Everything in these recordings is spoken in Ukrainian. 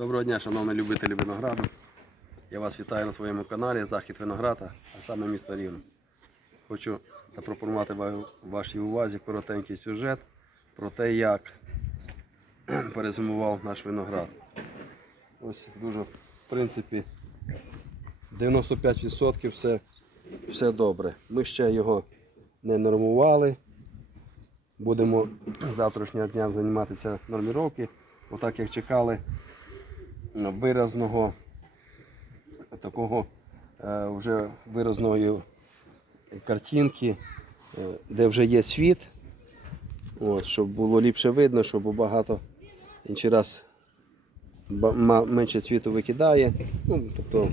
Доброго дня, шановні любителі винограду. Я вас вітаю на своєму каналі Захід Винограда, а саме місто Рівне. Хочу запропонувати вашій увазі коротенький сюжет про те, як перезимував наш виноград. Ось дуже, в принципі, 95% все, все добре. Ми ще його не нормували. Будемо з завтрашнього дня займатися норміровки. Отак як чекали виразного такого е, вже виразної картинки, е, де вже є світ, от, щоб було ліпше видно, щоб багато інший раз менше світу викидає, ну, тобто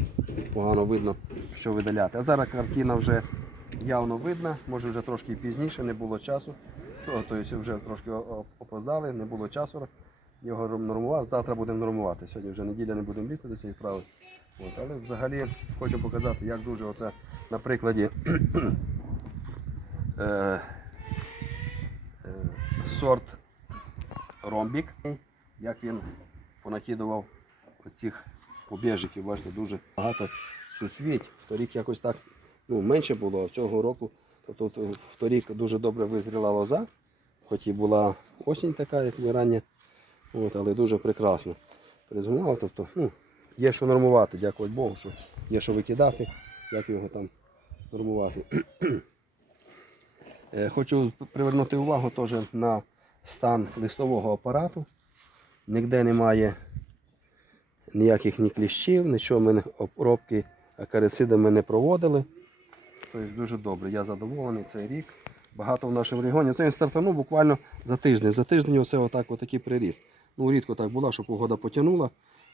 погано видно, що видаляти. А зараз картина вже явно видна, може вже трошки пізніше, не було часу. Тобто вже трошки опоздали, не було часу його нормувати. Завтра будемо нормувати. Сьогодні вже неділя не будемо лізти до цієї справи. От, але взагалі хочу показати, як дуже оце на прикладі е, е, сорт ромбік, як він понакидував оцих побіжиків, бачите, дуже багато сусвіть. Торік якось так ну, менше було, а цього року, тобто в торік дуже добре визріла лоза, хоч і була осінь така, як ми рання, от, але дуже прекрасно. Призгумав, тобто, ну, є що нормувати, дякувати Богу, що є що викидати, як його там нормувати. Е, Хочу привернути увагу теж на стан листового апарату. Ніде немає ніяких ні кліщів, нічого ми обробки акарицидами не проводили. Тобто дуже добре. Я задоволений цей рік. Багато в нашому регіоні. Це він стартанув буквально за тиждень. За тиждень оце отак, отакий приріст. Ну, рідко так було, що погода потягнула.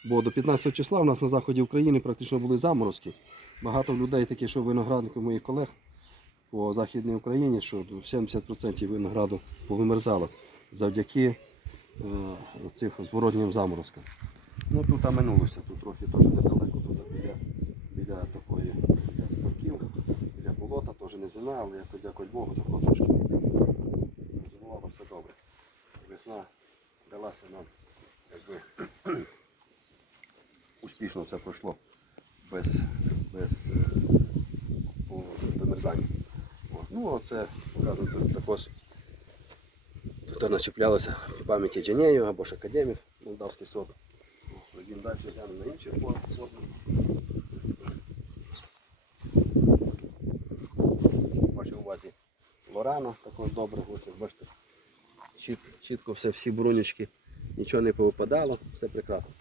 Бо до 15 числа в нас на заході України практично були заморозки. Багато людей, такі, що виноградники моїх колег по Західній Україні, що 70% винограду повимерзало завдяки е, цих зворотнім заморозкам. Ну тут минулося, тут трохи теж недалеко, тут біля, біля такої біля ставків, біля болота, теж не зима, але якось дякую Богу, тако трошки зимувало все добре. Весна далася нам якби успішно все пройшло без, без е, по- вимерзання. От. Ну, оце показує тут також. Тут начеплялося в пам'яті Дженею або ж академів, молдавський сорт. Він далі гляне на інші форми. Бачу у увазі Лорана, також добре, ось бачите. Чіт, чітко все, всі бронечки, нічого не повипадало, все прекрасно.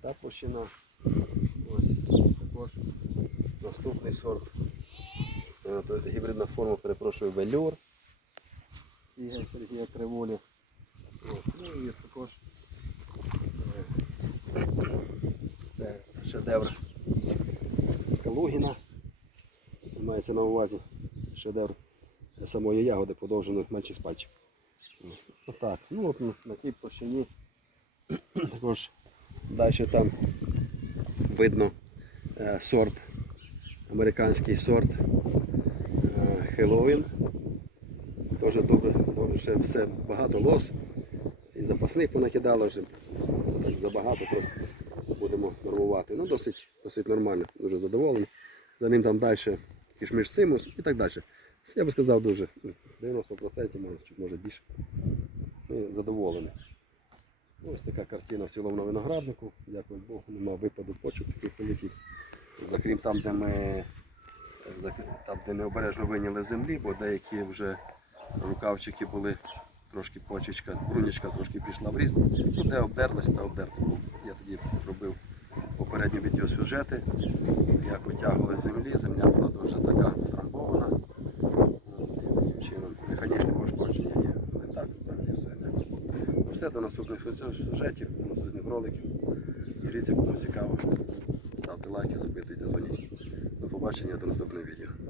Та площина. Ось також наступний сорт. Е, Гібридна форма, перепрошую, велюр. Ігор Сергія Криволі. Ну і також е, це шедевр Калугіна. Мається на увазі шедевр самої ягоди подовжених менших пальчик. Отак. Ну от на- тій площині також далі там видно е, сорт, американський сорт е, Хеллоуін. Теж добре, добре, ще все багато лос. І запасних понакидало вже. Забагато трохи будемо нормувати. Ну, досить, досить нормально, дуже задоволений. За ним там далі кішміш симус і так далі. Я би сказав дуже ну, 90% може, може більше. Ми задоволені. Ось така картина в цілому винограднику. Дякую Богу, нема випаду почок таких великих. Закрім там, де ми там, де необережно виняли землі, бо деякі вже рукавчики були трошки почечка, брунічка трошки пішла в ріст. Ну, де обдерлась, та обдерти. Я тоді робив попередні відеосюжети, як витягували з землі. Земля була дуже така втрамбована. От, і таким чином механічне пошкодження є. Але так, взагалі все. Дякую. Ну, все, до наступних сюжетів, до наступних роликів. Діліться, кому цікаво. Ставте лайки, запитуйте, дзвоніть. До побачення, до наступного відео.